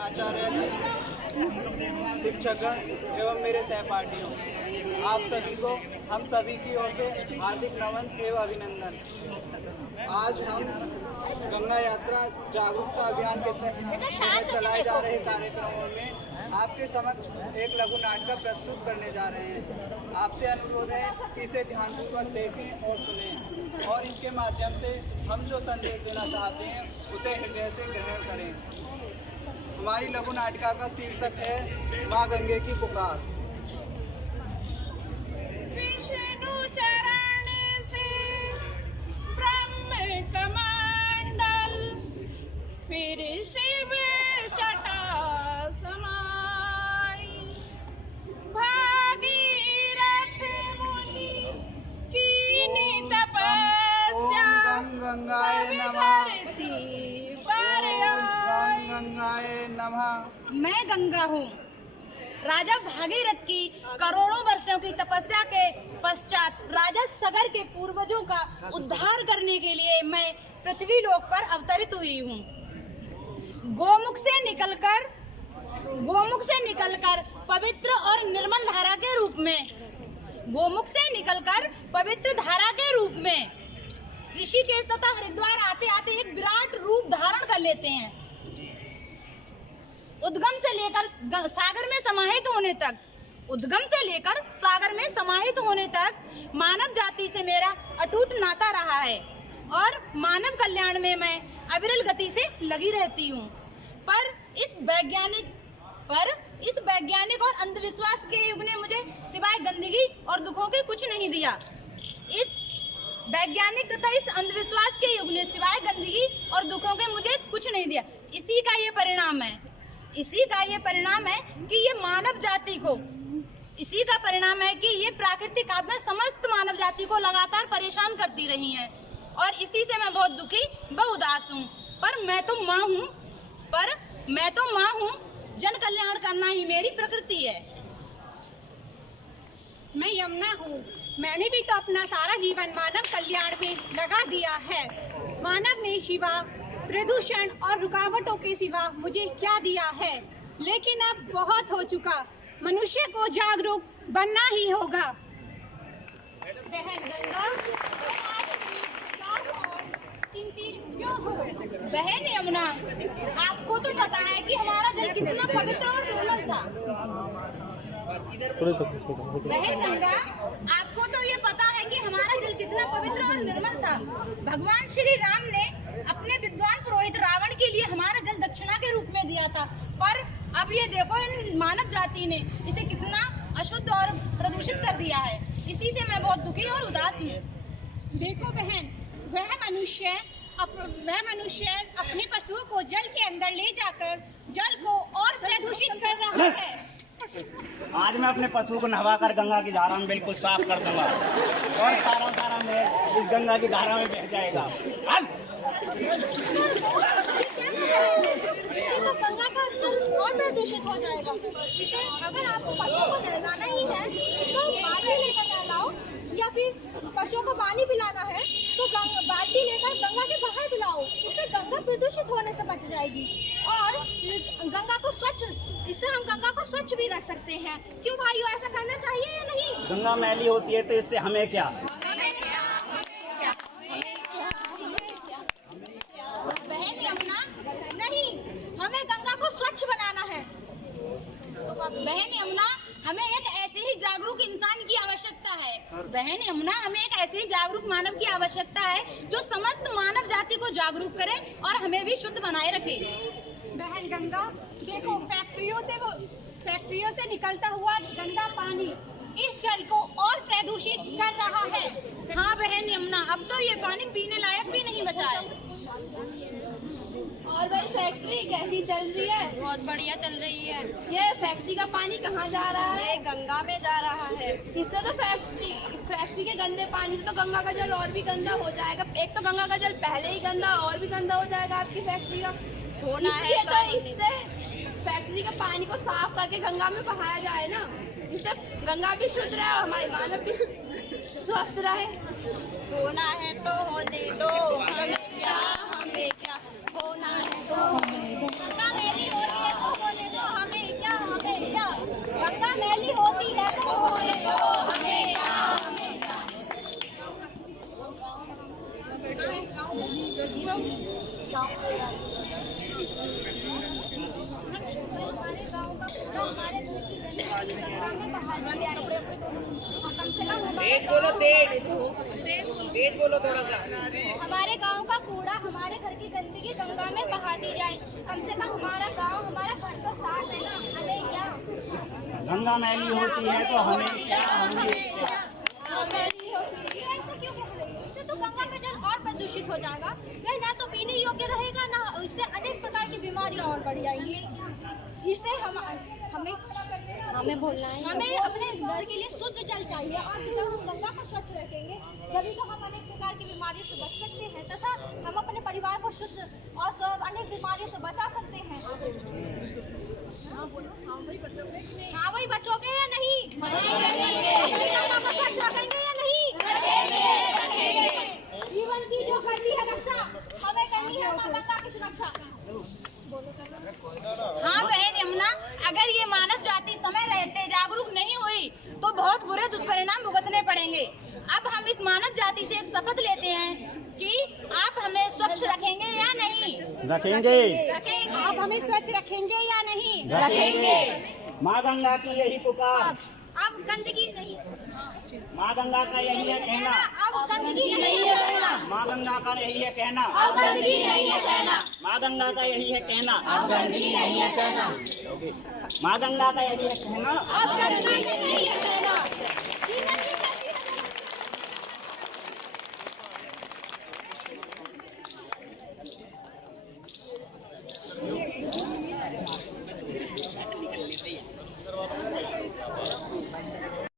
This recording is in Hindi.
आचार्य जी, शिक्षकगण एवं मेरे सहपाठियों, आप सभी को हम सभी की ओर से हार्दिक नमन एवं अभिनंदन। आज हम गंगा यात्रा जागरूकता अभियान के तहत चलाए जा रहे कार्यक्रमों में आपके समक्ष एक लघु नाटक प्रस्तुत करने जा रहे हैं। आपसे अनुरोध है कि इसे ध्यानपूर्वक देखें और सुनें और इसके माध्यम से हम जो संदेश देना चाहते हैं उसे हृदय से ग्रहण करें। हमारी लघु नाटिका का शीर्षक है माँ गंगे की पुकार। विष्णु चरण से ब्रह्म कमंडल, फिर शिव जटा समाई, भागीरथ मुनि कीनी तपस्या, धरती पर आई। गंगाए नमः। मैं गंगा हूँ। राजा भागीरथ की करोड़ों वर्षों की तपस्या के पश्चात राजा सगर के पूर्वजों का उद्धार करने के लिए मैं पृथ्वी लोक पर अवतरित हुई हूँ। गोमुख से निकलकर पवित्र और निर्मल धारा के रूप में, गोमुख से निकलकर पवित्र धारा के रूप में ऋषिकेश तथा हरिद्वार आते आते एक विराट रूप धारण कर लेते हैं। उद्गम से लेकर सागर में समाहित होने तक मानव जाति से मेरा अटूट नाता रहा है और मानव कल्याण में मैं अविरल गति से लगी रहती हूँ। पर इस वैज्ञानिक और अंधविश्वास के युग ने मुझे सिवाय गंदगी और दुखों के कुछ नहीं दिया। इस वैज्ञानिक तथा इस अंधविश्वास के युग ने सिवाय गंदगी और दुखों के मुझे कुछ नहीं दिया। इसी का ये परिणाम है कि ये मानव जाति को, इसी का परिणाम है कि ये प्राकृतिक आपदा समस्त मानव जाति को लगातार परेशान करती रही हैं और इसी से मैं बहुत दुखी व उदास हूँ। पर मैं तो माँ हूँ, जन कल्याण करना ही मेरी प्रकृति है। मैं यमुना हूँ। मैंने भी तो अपना सारा जीवन मानव कल्याण में लगा दिया है। मानव ने शिवा, प्रदूषण और रुकावटों के सिवा मुझे क्या दिया है? लेकिन अब बहुत हो चुका, मनुष्य को जागरूक बनना ही होगा। बहन गंगा, बहन यमुना, आपको तो पता है कि हमारा जल कितना पवित्र और निर्मल था। बहन गंगा, आपको तो ये पता है कि हमारा जल कितना पवित्र और निर्मल था। भगवान श्री राम ने अपने विद्वान पुरोहित रावण के लिए हमारा जल दक्षिणा के रूप में दिया था, पर अब ये देखो इन मानव जाति ने इसे कितना अशुद्ध और प्रदूषित कर दिया है। इसी से मैं बहुत दुखी और उदास हूँ। देखो बहन, वह मनुष्य अपने पशुओं को जल के अंदर ले जाकर जल को और प्रदूषित कर रहा है। आज मैं अपने पशु को नहवाकर गंगा की धारा में बिल्कुल साफ कर दूंगा और सारा मैं इस गंगा की धारा में बह जाएगा। इससे तो गंगा का जल और प्रदूषित हो जाएगा। इसे अगर आपको पशुओं को नहलाना ही है तो बाल्टी लेकर नहलाओ, या फिर पशुओं को पानी पिलाना है तो बाल्टी लेकर गंगा के बाहर पिलाओ। इससे गंगा प्रदूषित होने से बच जाएगी और गंगा को स्वच्छ, इससे हम गंगा को स्वच्छ भी रख सकते हैं। क्यों भाइयों, ऐसा करना चाहिए या नहीं? गंगा मैली होती है तो इससे हमें क्या? बहन यमुना, नहीं, हमें गंगा को स्वच्छ बनाना है। बहन यमुना, हमें एक ऐसे ही जागरूक इंसान की आवश्यकता है। बहन यमुना, हमें एक ऐसे ही जागरूक मानव की आवश्यकता है जो समस्त मानव जाति को जागरूक करे और हमें भी शुद्ध बनाए रखे। बहन गंगा, देखो फैक्ट्रियों से निकलता हुआ गंदा पानी इस जल को और प्रदूषित कर रहा है। हाँ बहन यमुना, अब तो ये पानी पीने लायक भी नहीं बचा है। और भाई फैक्ट्री कैसी चल रही है? बहुत बढ़िया चल रही है। ये फैक्ट्री का पानी कहाँ जा रहा है? ये गंगा में जा रहा है। इससे तो फैक्ट्री के गंदे पानी से तो गंगा का जल और भी गंदा हो जाएगा। एक तो गंगा का जल पहले ही गंदा, और भी गंदा हो जाएगा आपकी फैक्ट्री का होना है। तो इससे फैक्ट्री के पानी को साफ करके गंगा में बहाया जाए ना, इससे गंगा भी शुद्ध रहे और हमारे मानव भी स्वस्थ रहे। होना है तो होने दो, हमें क्या होना है तो गंगा मेरी होती है तो गंगा में बहा दी जाए। कम से कम तेज बोलो, तेज बोलो थोड़ा सा। हमारे गांव का कूड़ा, हमारे घर की गंदगी गंगा में बहा दी जाए। कम से कम हमारा गांव, हमारा घर तो साफ है ना, हमें क्या? गंगा मैली होती है तो हमें क्या, हमें क्या? ऐसा क्यों कह रहे हैं? इससे तो गंगा का जल और प्रदूषित हो जाएगा। वह ना तो पीने योग्य रहेगा, ना इससे अनेक प्रकार की बीमारियां और बढ़ जाएंगी। इससे हमें बोलना है, हमें अपने घर के लिए शुद्ध जल चाहिए। और जब हम गंगा को स्वच्छ रखेंगे तभी तो हम अनेक प्रकार की बीमारियों से बच सकते हैं, तथा हम अपने परिवार को शुद्ध और अनेक बीमारियों से बचा सकते हैं। हाँ, वही बचोगे या नहीं? अपने गंगा को स्वच्छ रखेंगे या नहीं? जीवन की जो करती है रक्षा, हमें करनी है माँ गंगा की सुरक्षा। हाँ बहन यमुना, अगर ये मानव जाति समय रहते जागरूक नहीं हुई तो बहुत बुरे दुष्परिणाम भुगतने पड़ेंगे। अब हम इस मानव जाति से एक शपथ लेते हैं कि आप हमें स्वच्छ रखेंगे या नहीं? रखेंगे। आप हमें स्वच्छ रखेंगे या नहीं? रखेंगे। माँ गंगा की यही पुकार, अब गंदगी नहीं, माँ गंगा का यही है कहना, अब गंदगी नहीं है सहना, माँ गंगा का यही है कहना, अब गंदगी नहीं है सहना, माँ गंगा का यही है कहना, अब गंदगी नहीं है सहना, माँ गंगा का यही है कहना। अब गंदगी नहीं है सहना। जीवन की